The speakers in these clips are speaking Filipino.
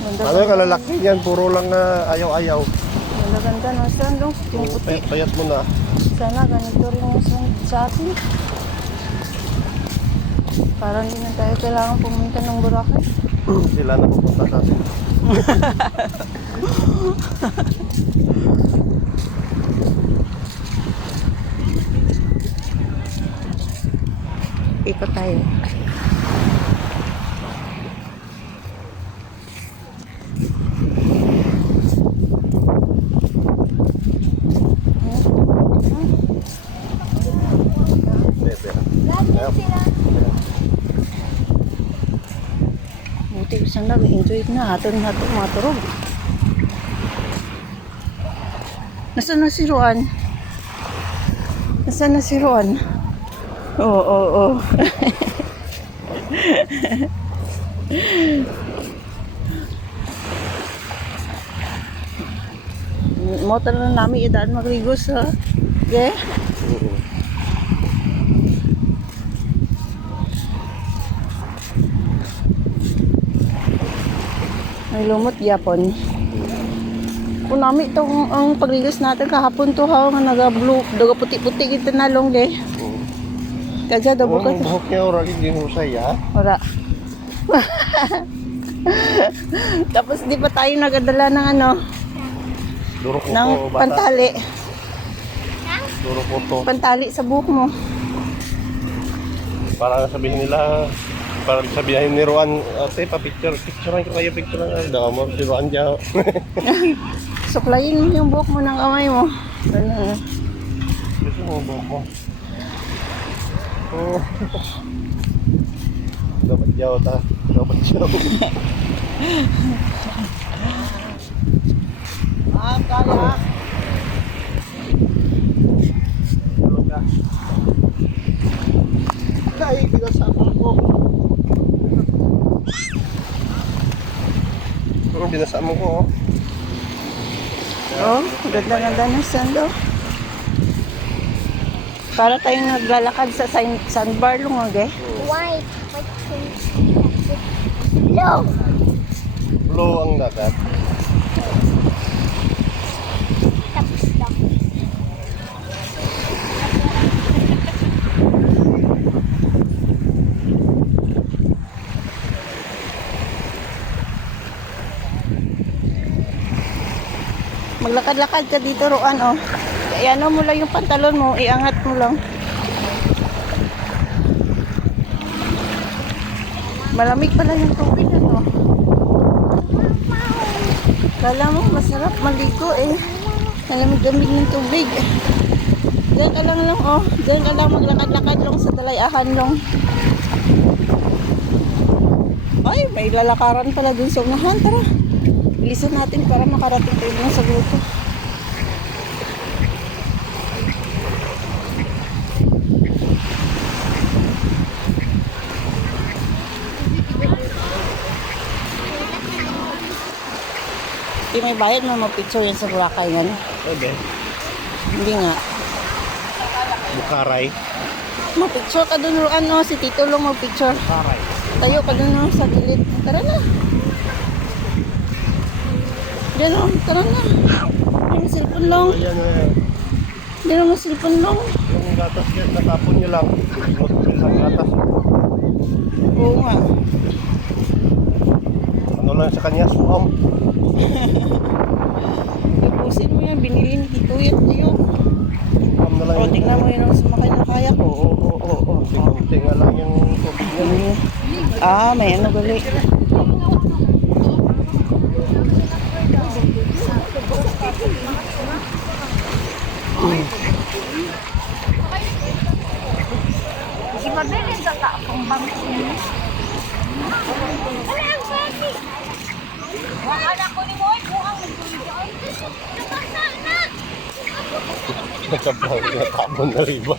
Ganda, Ano yung kalalaki yan? Puro lang ayaw-ayaw. ganda no sand, oh. Yung puti. Payat mo na. Sana ganito rin yung sand sa atin. Parang hindi na tayo kailangan pumunta ng Boracay. Sila na pupunta sa atin. Ikot tayo. Bebe. Buti isang nag-enjoy na. Hatun maturog. Nasaan na si Ruan? Nasaan na si Ruan? Oo. Motor na namin idaan magrigos ha. Okay? May lumot yapon. Kung namin itong ang pagrigos natin kahapon to ha, nga naga-blue, daga puti-puti kita nalong de. Kaya double ka. Buhok niya ora hindi husay ha. Ora. Tapos di pa tayo nagadala ng ano, Duro ko ng to, bata. pantali. Duro ko to. Pantali sa buhok mo. Para sabihin nila, para sabihin ni Ruan, ate, picturean ko kayo, picturean. Daw mo, si Ruan dyan. Suklayin mo yung buhok mo ng kamay mo. Ganun. Gusto mo buhok mo. Oh. Dapat jaw ta. Dapat jaw. Kaya. Tulog ka. Ay, binasama ko. Binasama ko, oh. Oh, ganda-ganda ng sando. Para tayong naglalakad sa sandbar lumag eh. White. Blue. Blue ang dagat. Tapos lang. Maglakad-lakad ka dito, Roan, oh. Iano mo lang yung pantalon mo, iangat mo lang. Malamig pala yung tubig, ano. Kala mo, masarap maligo, eh. Malamig-lamig ng tubig. Diyan ka lang, oh. Diyan ka lang, maglakad-lakad lang sa dalayahan lang. Ay, may lalakaran pala dun sa unahan, tara. Bilisan natin para makarating tayo dun sa grupo. Di may bayad na mag-picture yan sa Boracay yan. Okay. Hindi nga. Bukaray. Mag-picture ka dun, ano, si Tito lang mag-picture. Bukaray. Tayo ka dun, no, sa gilid. Tara na. Diyan, oh, tara na. Yung cellphone lang. Ayan na yan. Diyan ang cellphone lang. Yung gatas yan, natapon nyo lang. Isang gatas. Oo nga. Ano lang sa kanya, suam. Ipusin mo yan, binili ni Tito yan tayo. Suam na lang O, tingnan mo yun ang sumakay na kaya ko. Oo. Kunti nga lang yung tubig niya. Ah, may ano gali. Si Mabel sa kapong bangko niya. Wala ang bati. Wala na ko ni Moy. Buhang nagdulidaan. Nabasa na. Natapon na riba.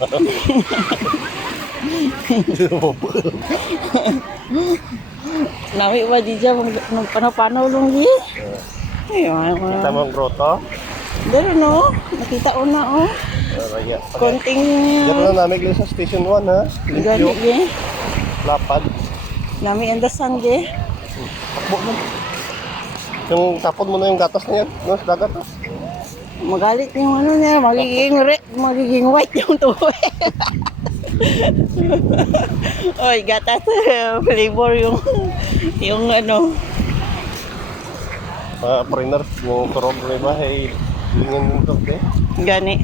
Nawi ba di dyan, magpanaw-panaw lang di. Ayun, Kita mo ang grotto? Dero no, nakita ko na oh. Raya. Konting Diyan na namin sa Station 1 ha. gani Limpyo. ge. Lapad. Nami andasan ge. Takbo na. Yung tapon mo na yung gatas na yan. No, sa dagat. No? Magalit yung ano niya, magiging white yung tuwi. Oy, gatas flavor yung ano. Mga foreigners, yung turog na iba, ay lingin nito. Gani.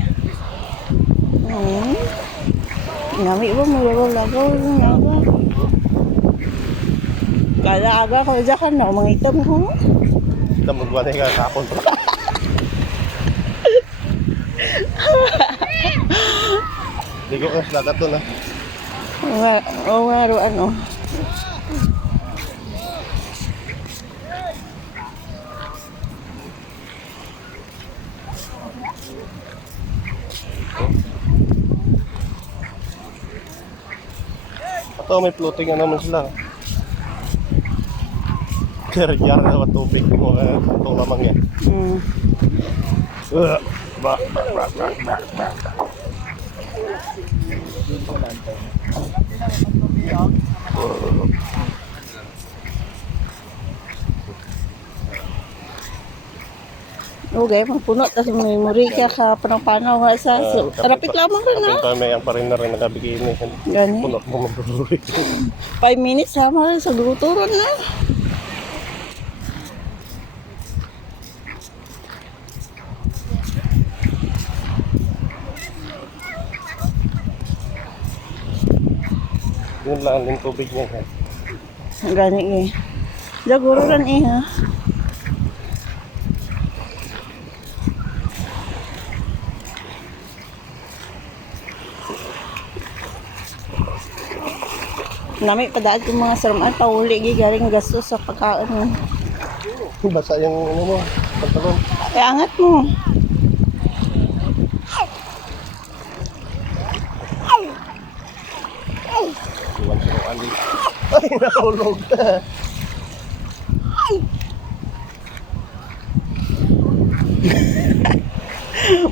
Nami ba maglagaw yung aga. Kala aga ko dyan ka na, mga itam ko. Kita magwanay ka kapon. Ligo ka sa dagat doon ha. Oo nga, ano. Ito may floating na naman sila. Kerjara na tubig mo itong lamang yan. Okay, magpuno. Tapos may muri ka panang-panaw nga sa... Rapik lamang ka na. Ito may ang pa rin na rin nagabigay na yan. Gani. Punot mo magdururi. 5 minutes sama rin sa gruturon na. Yun lang yung tubig niya. Gani eh. Jagururan eh ha. Nami padaan yung mga saramaan, pauli, galing gastos sa pagkain. Basa yung ano mo, pantalon. Ay, angat mo. Iwan sa ruan dito. Ay, nahulog na.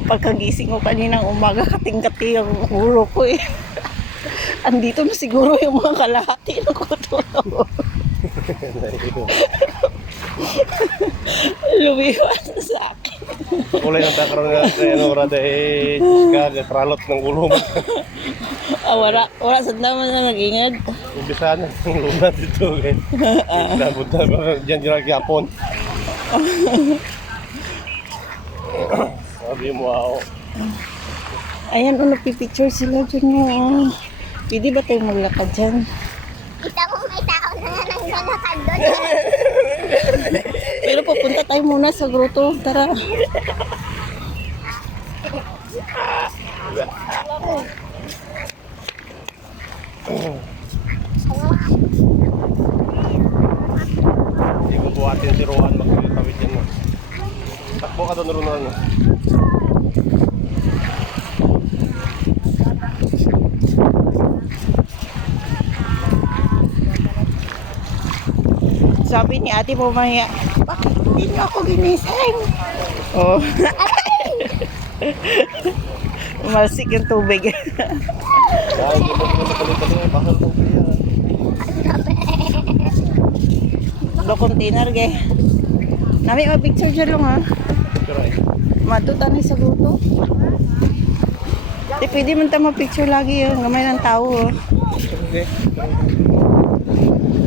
Pagkagising ko kaninang umaga, kating-kati ang ulo ko eh. Andito na siguro yung mga kalahati ng kutulo. Lumiwan sa akin. Kulay na takaroon nga sa ano, rada eh, tralot ng ulo mo. Wala sa naman na nag-ingad. Umbisa na ng luna dito eh. Nabunta ba dyan dyan nagyapon. Sabi mo ako. Ayan, nagpipicture sila dyan yung... Pwede ba tayo maglakad dyan? Kita ko may tao na nga naglalakad doon. Pero pupunta tayo muna sa grotto. Tara. Hindi ko buhatin si Rohan magkakawid yan. Takbo ka doon Rohan. Sabi ni ate mo maya, bakit hindi niyo ako ginising? Oh. Malsik yung tubig. Dahil hindi mo pinapalit-palit bakal kong kaya. Do container gay. Nami ma-picture dyan lang ha. Matuta na sa grotto. Di pwede man tayo ma-picture lagi yun. Gamay ng tao. Oh. Okay.